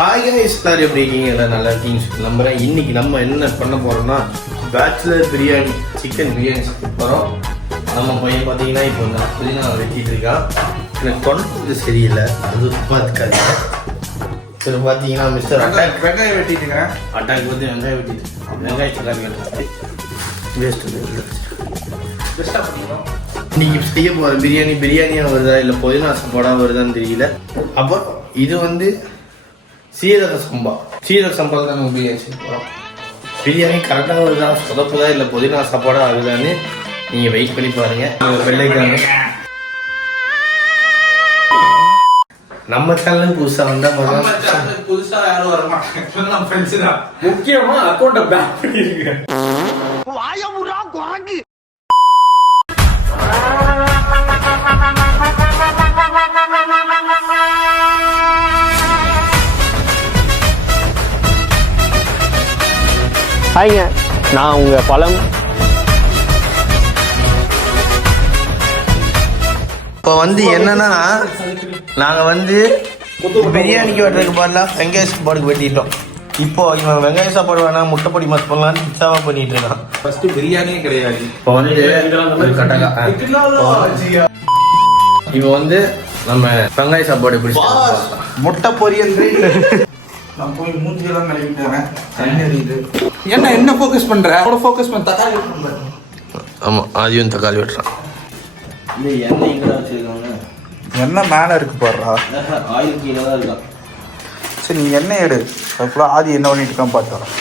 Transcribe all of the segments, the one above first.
Hi guys, எல்லாரும் எப்படி இருக்கீங்க? எல்லாம் நல்லா இருக்கீங்க நம்புறேன். இன்னைக்கு நம்ம என்ன பண்ண போறோம்னா பேச்சுலர் பிரியாணி, சிக்கன் பிரியாணி சாப்பிட போகிறோம். நம்ம பையன் பார்த்தீங்கன்னா இப்போ வந்து புதினா வெட்டிட்டு இருக்கான். எனக்கு தொண்டை சரியில்லை, அது பார்த்துக்காது. சரி பார்த்தீங்கன்னா மிஸ்டர் அட்டாக் வெங்காயம் வெட்டிட்டு இருக்கிறேன். அட்டாக் வந்து வெங்காயம் வெட்டிட்டு வெங்காயம் தக்காளி வெட்டுறது வேஸ்ட்டு. பெஸ்ட்டாக பண்ணிக்கிறோம். இன்னைக்கு செய்ய போகிற பிரியாணியாக வருதா இல்லை புதினா சாப்பாடாக வருதான்னு தெரியல. அப்புறம் இது வந்து சீரக சம்பா தான் நம்ம பிரியாணி செய்ய போகிறோம். பிரியாணி கரெக்டாக வருதா, சொதப்புதா இல்லை புதினா சாப்பாடாக ஆகுதான்னு நீங்கள் வெயிட் பண்ணி பாருங்கள். வெள்ளைக்காங்க நம்ம சேனல் புதுசாக வந்தால் புதுசா யாரும் வர மாட்டாங்க. முக்கியமா அக்கௌண்ட்டை பேக் பண்ணிருக்கேன். ஹாய்ங்க, நான் உங்கள் பழம். இப்போ வந்து என்னன்னா நாங்கள் வந்து பிரியாணிக்கு வெட்டுறதுக்கு பதிலாக வெங்காய சாப்பாடுக்கு வெட்டிட்டோம். இப்போ இவன் வெங்காய சாப்பாடு வேணாம் முட்டைப்பொடி மஸ் பண்ணலான்னு பிச்சாவா பண்ணிட்டு இருக்கான். ஃபர்ஸ்ட் பிரியாணியே கிடையாது. இப்போ வந்து இவன் வந்து நம்ம வெங்காய சாப்பாடு எப்படி முட்டை பொரியல் நான் போய் மூஞ்சியெல்லாம் கழுவிட்டேன். தண்ணி எரியுது. என்ன ஃபோக்கஸ் பண்ற? அவளோ ஃபோக்கஸ் பண்ண தக்காளி வெட்டுறேன். ஆமாம், ஆதியும் தக்காளி வெட்டுறான். இல்லை எண்ணெய் எங்கே வச்சுருக்காங்க? எண்ணெய் மேலே இருக்கு போடுறா. ஆயில் கீழே தான் இருக்கான். சரி, நீ எண்ணெய் எடு. அதுக்குள்ள ஆதி என்ன பண்ணிட்டு இருக்கான் பார்த்துறேன்.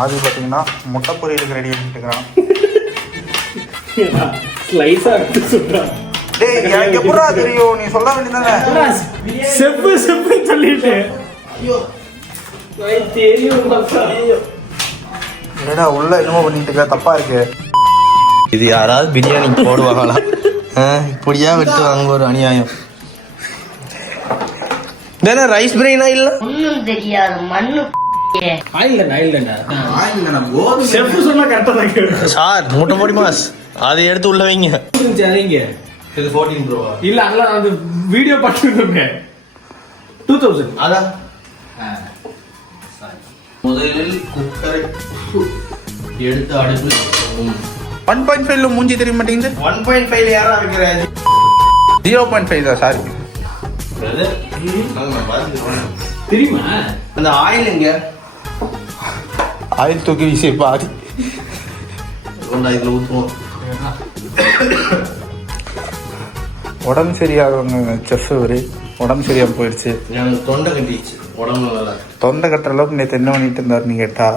ஆதி பார்த்தீங்கன்னா முட்டை பொரியலுக்கு ரெடி பண்ணிட்டு இருக்கிறான். டேய், எனக்கு எப்படா தெரியும்? நீ சொல்ல வேண்டியதானே. செப்பு சொல்லிட்டு ஏடா உள்ள என்னமோ பண்ணிட்டு இருக்க, தப்பா இருக்கு. இது யாராவது பிரியாணி போடுவாங்களா? இப்படியா வெட்டுவாங்க, ஒரு அநியாயம். ரைஸ் பிரியாணி இல்ல ஒன்னும் தெரியாது மண்ணு. சார் முட்டை பொடி மாஸ் அதை எடுத்து உள்ள வைங்க. இது 14 ப்ரோ இல்ல, அல்ல அந்த வீடியோ பார்த்துருக்கோங்க. 2000 அதான். முதலில் குக்கரை எடுத்து அடுப்பு 1.5 மூஞ்சி தெரிய மாட்டேங்குது. 1.5 யாரா வைக்கிறாரு? 0.5 தான். சாரி தெரியுமா? அந்த ஆயில் எங்க? ஆயில் தூக்கி வீசி பாதி இதுல ஊற்றுவோம். உடம்பு சரியாகவங்க செஃப் இவரு. உடம்பு சரியாக போயிடுச்சு. எனக்கு தொண்டை கட்டிடுச்சு, உடம்பு நல்லா தொண்டை கட்டுற அளவுக்கு நேற்று என்ன பண்ணிட்டு இருந்தாருன்னு கேட்டா,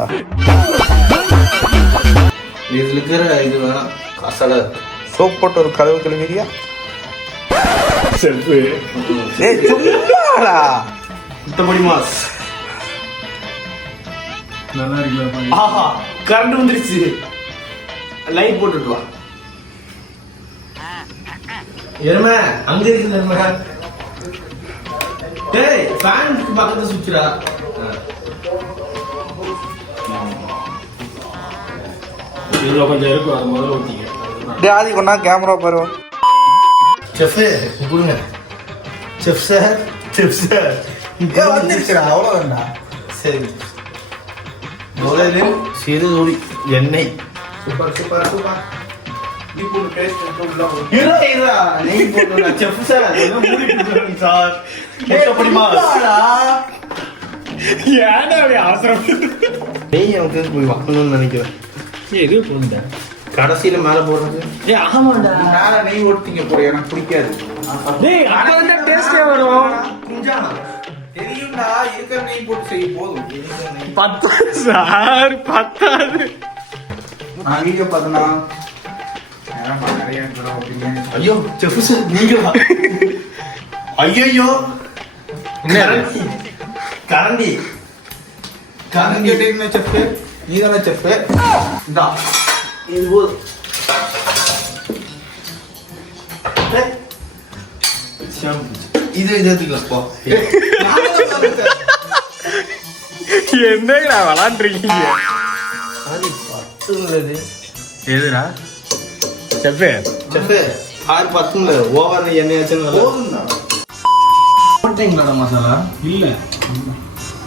இதுல இருக்கிற இது வேணாம் மசாலா சோப் போட்டு ஒரு கதவு கழுவிரியா? செப்பு முட்டைப்பொடி மாஸ் நல்லா இருக்குல்ல? ஆஹா, கரண்ட் வந்துருச்சு. லைட் போட்டுட்டு வா. எருமை அங்க இருக்குது எருமை. டேய், ஃபேன் பக்கத்துல சுவிட்ச்டா. இதுல கொஞ்சம் இருக்கும், அது முதல்ல ஊத்திங்க. டே ஆதி கொண்டா கேமரா பாரு. செஃப் கொடுங்க. செஃப் சார், செஃப் சார் வந்துருச்சுடா, அவ்வளோதான்டா. சரி, முதலில் சிறு துளி எண்ணெய். Super super super. நீ போடு டேஸ்ட் உள்ள போ. இருடா நெய் போடுடா. செஃப் சார் அதெல்லாம் மூடி போடுங்க சார். முட்டைப்பொடி மாஸ். ஏன்டா அப்படி அவசரம்? நெய் எனக்கு போய் வாங்கணும்னு நினைக்கிறேன். எது போகுதா? கடைசியில மேல போடுறது. ஆமாண்டா. மேல நெய் ஓட்டிங்க போடு, எனக்கு பிடிக்காது. டேய், அப்பதான் டேஸ்டே வரும். தெரியும்டா, இருக்கிற நெய் போட்டு செய்ய போதும். பத்தாது சார், பத்தாது. நான் வீடியோ பார்த்தனா நிறைய ஐயோ செஃப் சார் நீங்களா? ஐயோ கரண்டி கரண்டி கரண்டி கேட்டீங்கன்னா செஃப் நீ தானே செஃப். இந்தா இது போதும். இது எடுத்துக்கலாம் போ. என்னடா விளாண்டுருக்கீங்க? அது 10 எதுடா செஃப்? செஃப் 6-10 ஓவர் எண்ணெய் ஆச்சுன்னு போதும்டா. போட்டீங்களாடா மசாலா? இல்ல,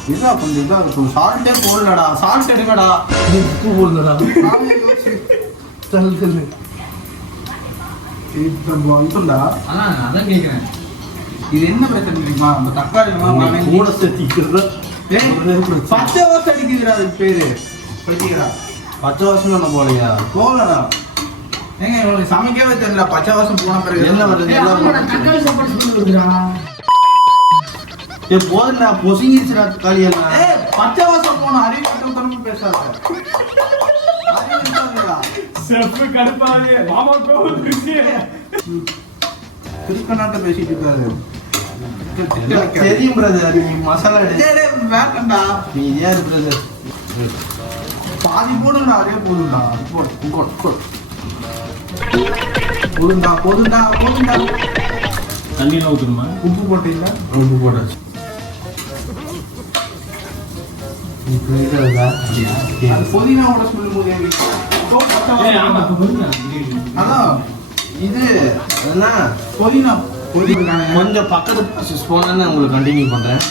இதுதான் கொஞ்சம் இதாக இருக்கும். சால்ட்டே போடலடா. சால்ட் எடுங்கடா. உப்பு போடுறா. சொல்லு இதுண்டா. அதான் கேட்குறேன். இது என்ன பிரச்சனை தெரியுமா? நம்ம தக்காளி கூட சேர்த்திக்கிறது பச்சை வாசம் அடிக்குதுடா. அதுக்கு பேரு படிக்கிறா. பச்சை வாசம் ஒன்று போலையா? போகலடா. ஏங்க இவங்களுக்கு சமைக்கவே தெரியல. பச்சை வாசம் போன பிறகு என்ன வருது? தக்காளி சாப்பாடு சொல்லி கொடுக்குறா. போதுண்டா, பொசுங்கிருச்சுடா தக்காளி எல்லாம். பச்சை வாசம் போன அறிவு பேசாத. அறிவு இருக்காதுடா. செப்பு கடுப்பாது. மாமா கோவத்துக்கு. திருக்கநாட்ட பேசிட்டு இருக்காரு. தெரியும் பிரதர், நீ மசாலா வேண்டா. நீ ஏன் பிரதர் பாதி போடுங்கடா. அதே போதுண்டா. போதுண்டா போதுண்டா போதுண்டா. தண்ணியில் ஊற்றணுமா? உப்பு போட்டீங்களா? உப்பு போட்டாச்சு. அது புதினாவோட சொல்லும் போது அதான் இது அண்ணா, புதினா கொஞ்சம் பக்கத்து போனா உங்களுக்கு கண்டினியூ பண்றேன்.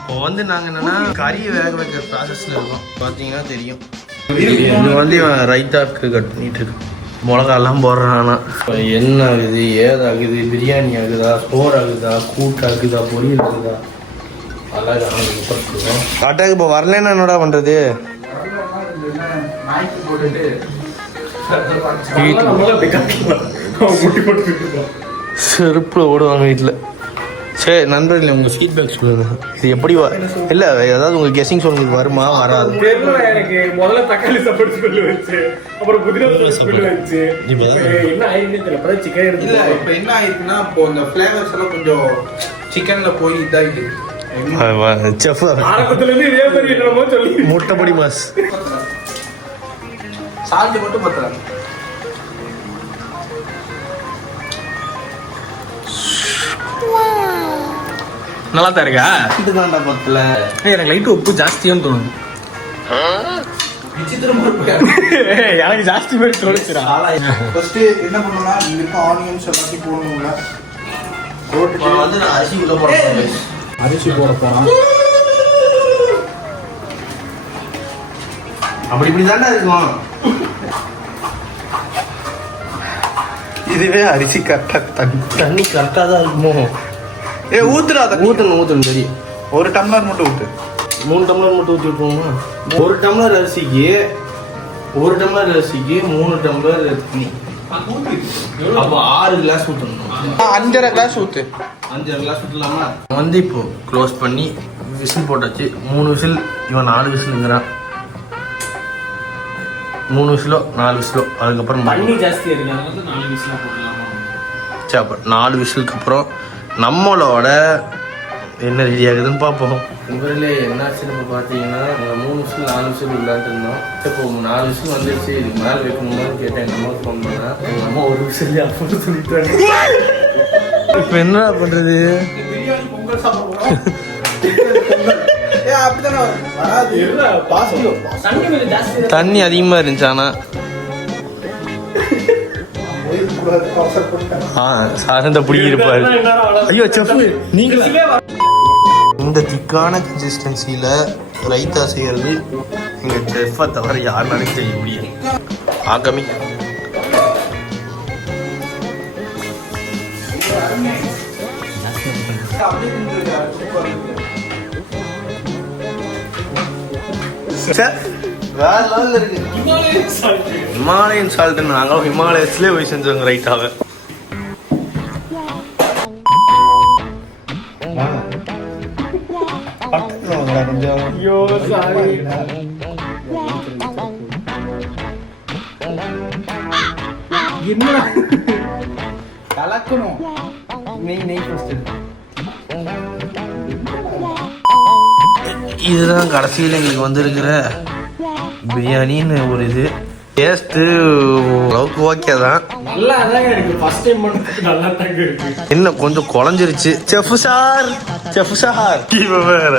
இப்போ வந்து நாங்கள் என்னன்னா கறியை வேக வைக்கிற ப்ராசஸ்ல இருக்கோம். பார்த்தீங்கன்னா தெரியும். இது வந்து ரைத்தாக்கு கட் பண்ணிட்டு இருக்கோம். மிளகாலாம் போடுறான்னா என்ன ஆகுது, ஏதாகுது, பிரியாணி ஆகுதா, சோறு ஆகுதா, கூட்டு ஆகுதா, பொரியல் ஆகுதா, அட்டாக்கு இப்போ வரலன்னா என்னடா பண்றது? நாய்க்கு போட்டுட்டு செருப்புல ஓடுவாங்க வீட்டில். சரி நண்பர்களே, உங்கள் ஃபீட்பேக் சொல்லுங்க. இது எப்படி இல்லை, ஏதாவது உங்கள் கெஸிங் சொல்லுங்க, வருமா வராது? எனக்கு முதல்ல தக்காளி சாப்பாடு ஸ்மெல் வச்சு, அப்புறம் புதினா ஸ்மெல் வச்சு, என்ன ஆயிடுன்னு தெரியல. சிக்கன் எடுத்து இல்ல இப்போ என்ன ஆயிடுச்சுன்னா, இப்போ இந்த ஃபிளேவர்ஸ் எல்லாம் கொஞ்சம் சிக்கன்ல போய் இதாகிடுது. செஃப் ஆரம்பத்துலேருந்து இதே மாதிரி என்னமோ சொல்லி முட்டைப்படி மாஸ் சால்ட் மட்டும் பத்தல. நல்லா தான் இருக்கா? இதுதான்டா பத்தல. எனக்கு லைட்டு உப்பு ஜாஸ்தியான்னு தோணுது. விசித்திரமா இருக்கு. எனக்கு ஜாஸ்தி மாதிரி தோணுச்சுடா. ஃபர்ஸ்ட் என்ன பண்ணணும்னா, இதுக்கு ஆனியன்ஸ் எல்லாத்தையும் போடணும்ல. இப்போ வந்து நான் அரிசிக்குள்ள போடுறேன். அரிசி போட போறான். அப்படி இப்படி தாண்டா இருக்கும். இதுவே அரிசி கரெக்டாக தண்ணி கரெக்டாக தான் இருக்குமோ? ஊத்துடா. ஊற்றணும் தெரியும். ஒரு டம்ளர் மட்டும் ஊத்து. 3 டம்ளர் மட்டும் ஊற்றி விட்டுருவோமா? ஒரு டம்ளர் அரிசிக்கு 3 டம்ளர் தண்ணி. அப்போ 6 கிளாஸ் ஊற்றணும். 5.5 கிளாஸ் ஊத்து. 5 கிளாஸ் ஊற்றலாமா? வந்து இப்போ க்ளோஸ் பண்ணி விசில் போட்டாச்சு. 3 விசில். இவன் 4 விசிலுங்கிறான். 3 விசிலோ 4 விசிலோ, அதுக்கப்புறம் தண்ணி ஜாஸ்தி இருக்காங்க. 4 விசிலா போடலாமா? சரி, அப்போ 4 விசிலுக்கு அப்புறம் நம்மளோட என்ன ரெடி ஆகுதுன்னு பார்ப்போம். இவரில் என்னாச்சுன்னு இப்போ பார்த்தீங்கன்னா, 3 விசில் 4 விசில் விளாண்டு இருந்தோம். இப்போ 4 விசில் வந்துருச்சு. இதுக்கு மேலே வைக்கணுமான்னு கேட்டேன். எங்கள் அம்மாவுக்கு ஃபோன் பண்ணேன். எங்கள் அம்மா 1 விசில் அப்போ சொல்லிட்டாங்க. இப்போ என்ன பண்ணுறது? பிரியாணி பொங்கல் சாப்பிடுவோம். அப்படித்தானே வராது. தண்ணி அதிகமாக இருந்துச்சு. ஆனால் சாரந்த பிடிக்கி இருப்பாரு. ஐயோ செஃப், நீங்களே இந்த திக்கான கன்சிஸ்டன்சியில் ரைத்தா செய்கிறது எங்கள் செஃப்பை தவிர யாருனாலும் செய்ய முடியும். ஆகமி வேற லெவலில் இருக்கு. ஹிமாலயன் சால்ட் நாங்கள் ஹிமாலயஸ்லேயே போய் செஞ்சோங்க ரைட்டாக. கலக்கணும். இதுதான் கடைசியில் எங்களுக்கு வந்திருக்கிற பிரியாணின்னு ஒரு இது. டேஸ்ட்டு அளவுக்கு ஓகே தான். நல்லா தாங்க இருக்கு. ஃபர்ஸ்ட் டைம் பண்ணதுக்கு நல்லா தாங்க இருக்கு. என்ன கொஞ்சம் குழஞ்சிருச்சு. செஃப் சார் இவன் வேற.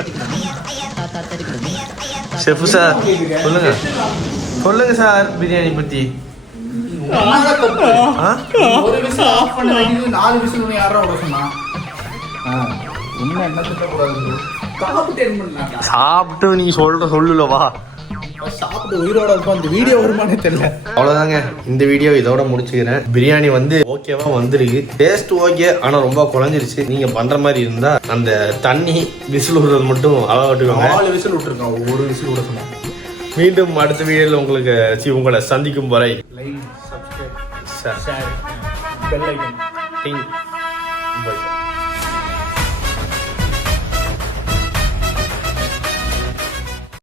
செஃப் சார் சொல்லுங்க சார் பிரியாணி பத்தி. ஒரு விசில் ஆஃப் பண்ண வேண்டியது 4 விசில் யாரோ விட சொன்னா. என்ன திட்டக்கூடாது. சாப்பிட்டு என்ன பண்ணலாம்? சாப்பிட்டு நீ சொல்லுலவா சாப்பிட்டு உயிரோட இருக்கும். அந்த வீடியோ வருமானே தெரியல. அவ்வளவுதாங்க, இந்த வீடியோ இதோட முடிச்சுக்கிறேன். பிரியாணி வந்து ஓகேவா வந்திருக்கு, டேஸ்ட் ஓகே, ஆனா ரொம்ப குழஞ்சிருச்சு. நீங்க பண்ற மாதிரி இருந்தா அந்த தண்ணி விசில் விடுறது மட்டும் அளவா விட்டுக்கோங்க. 4 விசில் விட்டுருக்கோம், ஒரு விசில் விட சொன்னேன். மீண்டும் அடுத்த வீடியோல உங்களை சந்திக்கும் வரை like, subscribe, sir share, bell icon. டிங் பை.